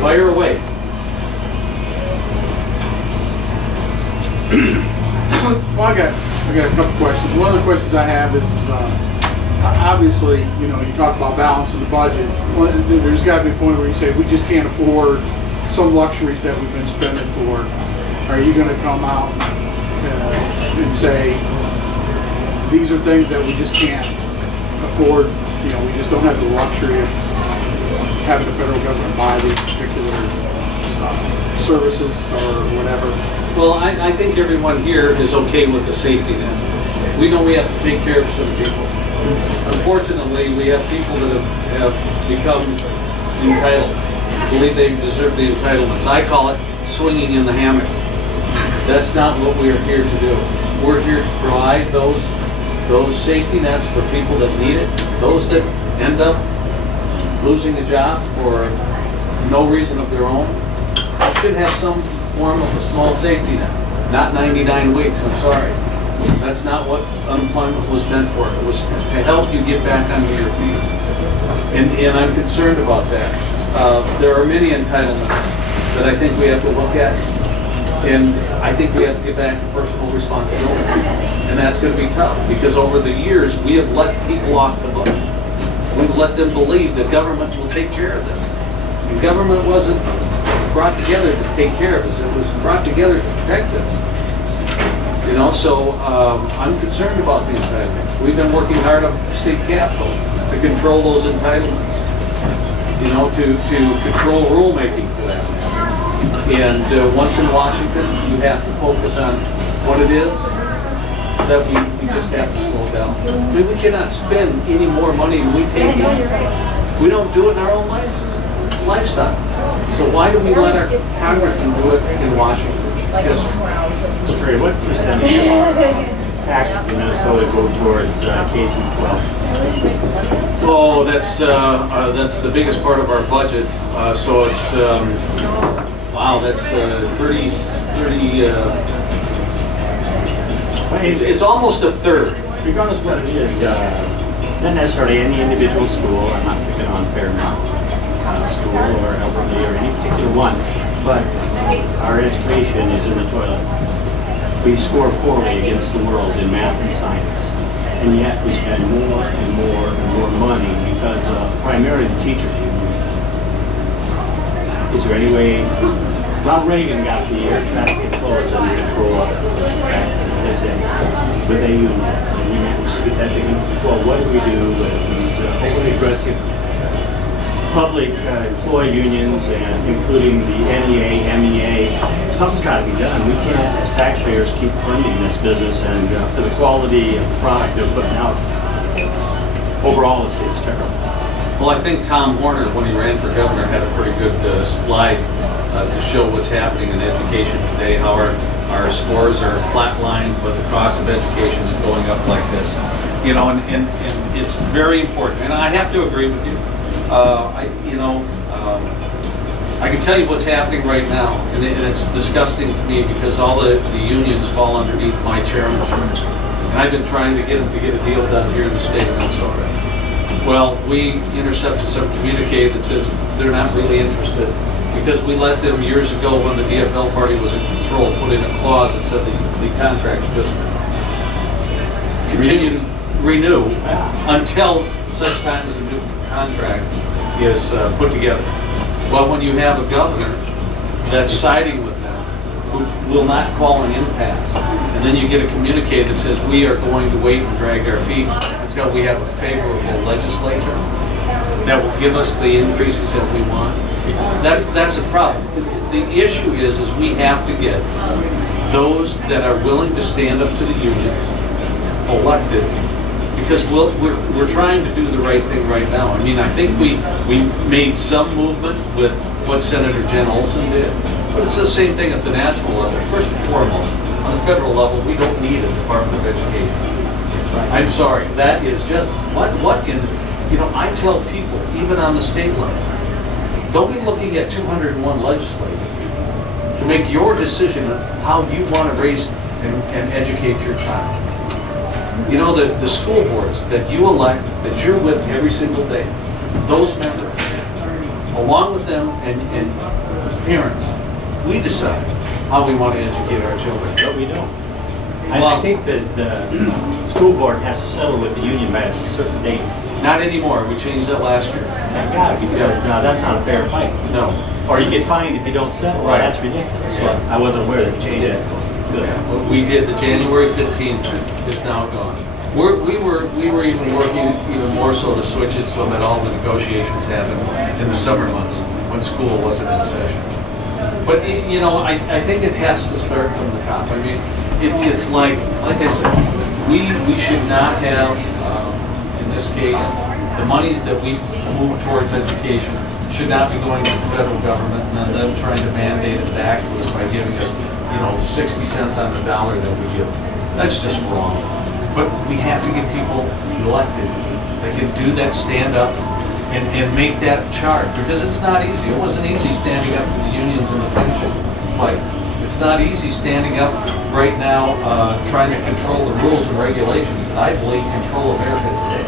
Fire away. Well, I got a couple questions. One of the questions I have is, obviously, you talk about balancing the budget. Well, there's got to be a point where you say, we just can't afford some luxuries that we've been spending for. Are you going to come out and say, these are things that we just can't afford? We just don't have the luxury of having the federal government buy these particular services or whatever. Well, I think everyone here is okay with the safety net. We know we have to take care of some people. Unfortunately, we have people that have become entitled, believe they deserve the entitlements. I call it swinging in the hammock. That's not what we are here to do. We're here to provide those safety nets for people that need it, those that end up losing a job for no reason of their own. Should have some form of a small safety net, not 99 weeks, I'm sorry. That's not what unemployment was meant for. It was to help you get back onto your feet. And I'm concerned about that. There are many entitlements that I think we have to look at, and I think we have to get back to personal responsibility. And that's going to be tough, because over the years, we have let people off the hook. We've let them believe that government will take care of them. And government wasn't brought together to take care of us. It was brought together to protect us. So I'm concerned about the entitlements. We've been working hard on state capitol to control those entitlements. To control rulemaking for that. And once in Washington, you have to focus on what it is that we just have to slow down. We cannot spend any more money than we take in. We don't do it in our own lifestyle. So why do we let our congressmen do it in Washington? Yes, Ray, what percentage of our taxes in Minnesota go towards K-12? Oh, that's the biggest part of our budget. So it's wow, that's 30. It's almost a third. Regardless of what it is, not necessarily any individual school. I'm not picking on Fairmount School or Elberly or any particular one, but our education is in the toilet. We score poorly against the world in math and science, and yet we spend more and more and more money because of primarily the teachers union. Is there any way? Ronald Reagan got the air traffic controllers under control back in his day with a union, and we managed to get that thing. Well, what do we do with these overly aggressive public employee unions, and including the NEA, MEA? Something's got to be done. We can't, as taxpayers, keep funding this business, and for the quality of the product they're putting out, overall it's terrible. Well, I think Tom Horner, when he ran for governor, had a pretty good slide to show what's happening in education today, how our scores are flatlined, but the cost of education is going up like this. And it's very important. And I have to agree with you. I can tell you what's happening right now, and it's disgusting to me because all the unions fall underneath my chairmanship. And I've been trying to get them to get a deal done here in the state of Minnesota. Well, we intercepted some communique that says they're not really interested, because we let them years ago, when the DFL party was in control, put in a clause that said the contract just continue to renew until such time as a new contract is put together. But when you have a governor that's siding with them, who will not call an impasse, and then you get a communique that says we are going to wait and drag our feet until we have a favorable legislature that will give us the increases that we want, that's a problem. The issue is we have to get those that are willing to stand up to the unions elected, because we're trying to do the right thing right now. I mean, I think we made some movement with what Senator Jen Olson did, but it's the same thing at the national level. First and foremost, on the federal level, we don't need a Department of Education. I'm sorry, that is just, what in, I tell people, even on the state level, don't be looking at 201 legislators to make your decision of how you want to raise and educate your child. The school boards that you elect, that you're with every single day, those members along with them and parents, we decide how we want to educate our children. But we don't. I think that the school board has to settle with the union by a certain date. Not anymore, we changed that last year. Thank God, because that's not a fair fight. No. Or you get fined if you don't settle. Right. That's ridiculous. Yeah. I wasn't aware that you changed it. Good. What we did, the January 15th is now gone. We were even working even more so to switch it so that all the negotiations happened in the summer months when school wasn't in session. But you know, I think it has to start from the top. I mean, it's like I said, we should not have, in this case, the monies that we move towards education should not be going to the federal government and then them trying to mandate it back to us by giving us, 60 cents on the dollar that we give. That's just wrong. But we have to get people elected that can do that stand up and make that charge, because it's not easy. It wasn't easy standing up to the unions in the pension fight. It's not easy standing up right now, trying to control the rules and regulations that I believe control America today.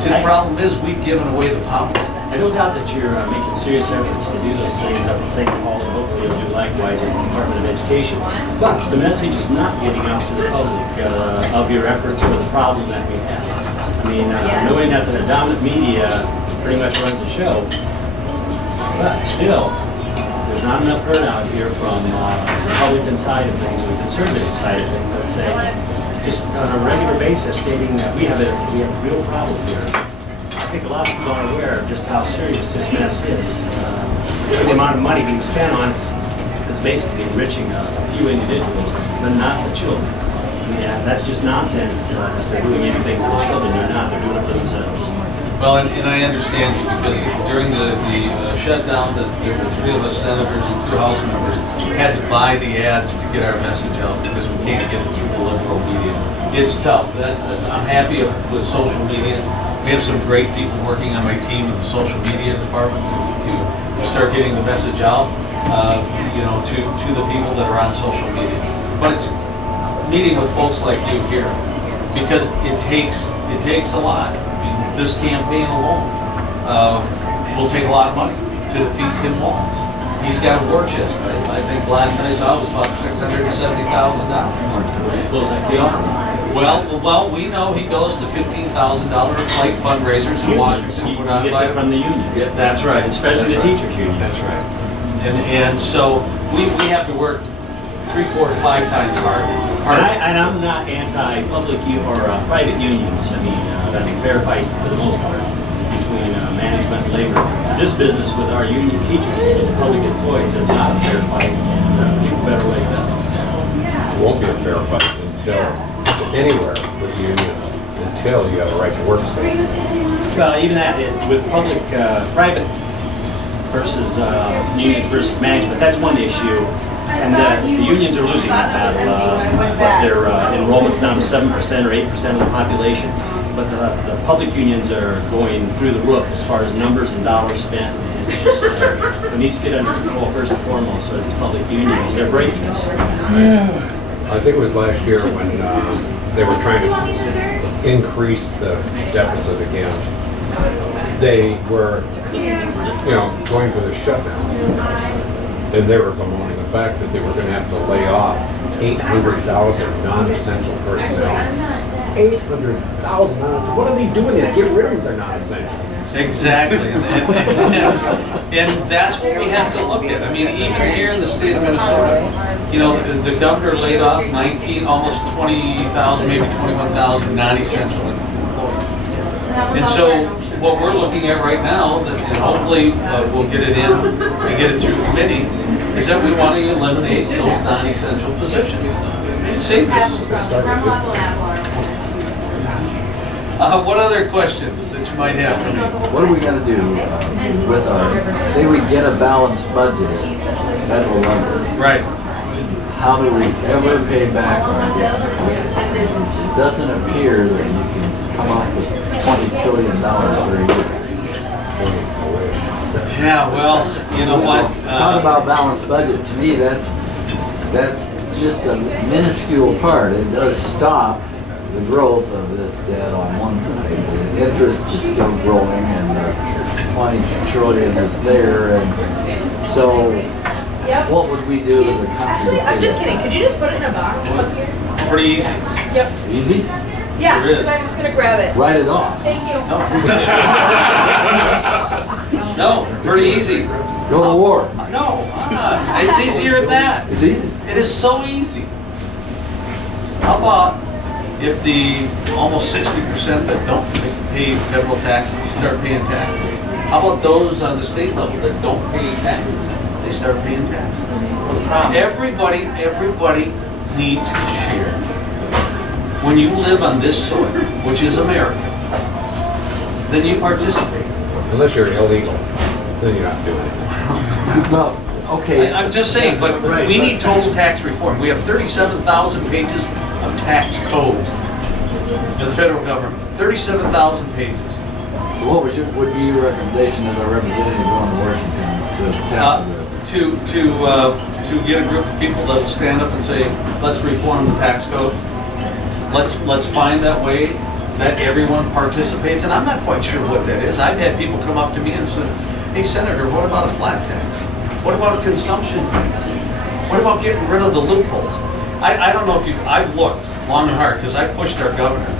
See, the problem is we've given away the power. I don't doubt that you're making serious efforts to do those things up at St. Paul and hopefully you'll do likewise at the Department of Education. But the message is not getting out to the public of your efforts or the problem that we have. I mean, knowing that the dominant media pretty much runs the show, but still, there's not enough turnout here from the Republican side of things, or the conservative side of things, let's say, just on a regular basis stating that we have a real problem here. I think a lot of people aren't aware of just how serious this mess is. The amount of money being spent on it's basically enriching a few individuals, but not the children. Yeah, that's just nonsense. If they're doing anything for the children, they're not. They're doing it for themselves. Well, and I understand you, because during the shutdown, there were 3 of us senators and 2 House members had to buy the ads to get our message out because we can't get it through the liberal media. It's tough. I'm happy with social media. We have some great people working on my team in the social media department to start getting the message out, to the people that are on social media. But it's meeting with folks like you here, because it takes a lot. This campaign alone will take a lot of money to defeat Tim Walz. He's got a war chest. I think last I saw it was about $670,000. Well, we know he goes to $15,000 flight fundraisers in Washington. He gets it from the unions. Yeah, that's right. Especially the teachers' union. That's right. And so we have to work 3, 4, 5 times harder. And I'm not anti-public or private unions. I mean, that's a fair fight for the most part between management and labor. This business with our union teachers and public employees is not a fair fight, and people better wake up. It won't be a fair fight until anywhere with unions, until you have a right to work state. Well, even that, with private versus unions versus management, that's one issue. And the unions are losing that battle. Their enrollment's down to 7% or 8% of the population. But the public unions are going through the roof as far as numbers and dollars spent. It's just, it needs to get under control first and foremost. So these public unions, they're breaking us. I think it was last year when they were trying to increase the deficit again. They were, going for the shutdown. And they were bemoaning the fact that they were going to have to lay off 800,000 non-essential personnel. 800,000 non-essential. What are they doing there? Get rid of them if they're non-essential. Exactly, and that's what we have to look at. I mean, even here in the state of Minnesota, the governor laid off almost 20,000, maybe 21,000 non-essential employees. And so what we're looking at right now, and hopefully we'll get it in and get it through committee, is that we want to eliminate those non-essential positions. Save us. What other questions that you might have for me? What are we going to do with say we get a balanced budget, federal level? Right. How do we ever pay back our debt? It doesn't appear that you can come up with $20 trillion for a year. Yeah, well, you know what? Talk about balanced budget. To me, that's just a minuscule part. It does stop the growth of this debt on one side. The interest is still growing, and 20 trillion is there, and so what would we do as a country? to I'm pay just that kidding. back? Could you just put it in a box up here? Pretty easy. Yep. Easy? Yeah, Sure is. 'cause I'm just gonna grab it. Write it off. Thank you. No, pretty easy. Go to war. No, it's easier than that. It's easy. It is so easy. How about if the almost 60% that don't pay federal taxes start paying taxes? How about those on the state level that don't pay taxes? They start paying taxes. Everybody needs to share. When you live on this soil, which is America, then you participate. Unless you're illegal, then you're not doing it. Well, okay. I'm just saying, but Right, we but- need total tax reform. We have 37,000 pages of tax code in the federal government. 37,000 pages. So what would be your recommendation as a representative going to Washington to tackle this? To get a group of people that will stand up and say, let's reform the tax code. Let's find that way that everyone participates. And I'm not quite sure what that is. I've had people come up to me and say, hey, Senator, what about a flat tax? What about a consumption tax? What about getting rid of the loopholes? I don't know if I've looked long and hard because I pushed our governor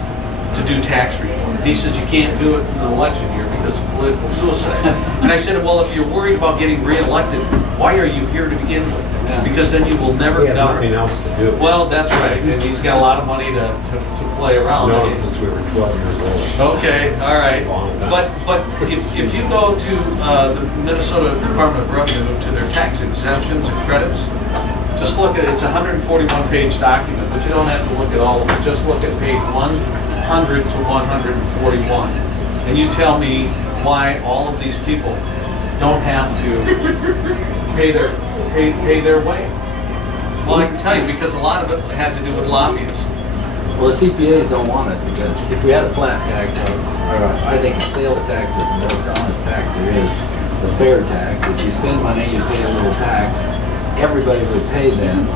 to do tax reform. He said you can't do it in an election year because of political suicide. And I said, well, if you're worried about getting reelected, why are you here to begin with? Because then you will never He has govern. nothing else to do. Well, that's right, and he's got a lot of money to play around. Known since we were 12 years old. Okay, all right. Long time. But if you go to the Minnesota Department of Revenue to their tax exemptions and credits, just look at it's a 141-page document, but you don't have to look at all of it. Just look at page 100 to 141, and you tell me why all of these people don't have to pay their way. Well, I can tell you because a lot of it had to do with lobbyists. Well, the CPAs don't want it because if we had a flat tax, I think the sales tax is the most honest tax there is, the fair tax. If you spend money, you pay a little tax, everybody would pay then.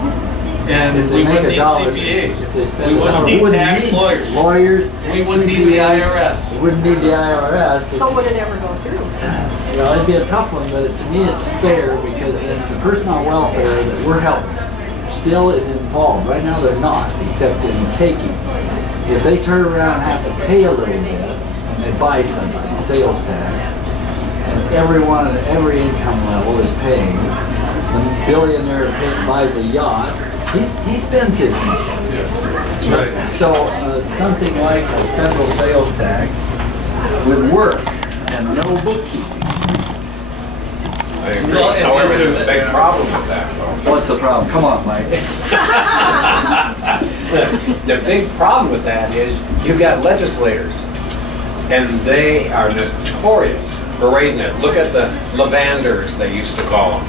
And If we they make wouldn't a need dollar, CPAs. if they spend We a wouldn't dollar, need wouldn't tax need lawyers. Lawyers. We and wouldn't need the CPAs. IRS. We wouldn't need the IRS. So would it ever go through? Well, it'd be a tough one, but to me it's fair because then the person on welfare that we're helping still is involved. Right now they're not, except in taking. If they turn around and have to pay a little bit and they buy something, sales tax, and everyone at every income level is paying, the billionaire buys a yacht, he spends his money. That's right. So something like a federal sales tax would work and no bookkeeping. I agree. Well, and- However, there's a big problem with that, though. What's the problem? Come on, Mike. The big problem with that is you've got legislators, and they are notorious for raising it. Look at the Lavanders, they used to call them.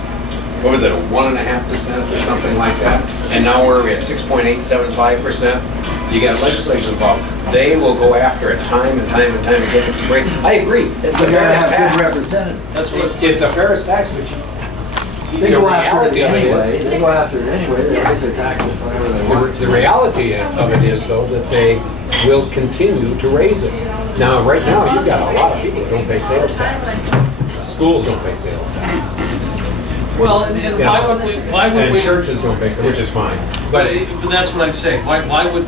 What was it, 1.5% or something like that? And now we're at 6.875%. You got legislators involved. They will go after it time and time and time again to keep raising. I agree, it's the You gotta fairest have good tax. representatives. That's what. It's the fairest tax, but They the go after it reality of it is- anyway. They go after it anyway. They raise their taxes whenever they want. The reality of it is, though, that they will continue to raise it. Now, right now, you've got a lot of people who don't pay sales tax. Schools don't pay sales tax. Well, and why would we? Why would And we? churches don't pay, which is fine. But, But but that's what I'm saying. Why would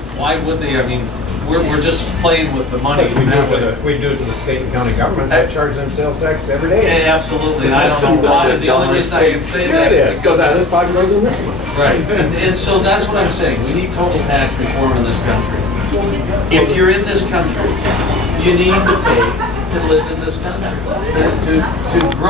they? I mean, we're just playing with the money. we in that way. do it to the state and county governments that charge them sales tax every day. Yeah, absolutely. And I don't know why. The only reason I can say Here that it is, is goes out of because this pocket, goes in this one. right. And so that's what I'm saying. We need total tax reform in this country. If you're in this country, you need to pay to live in this country, to grow.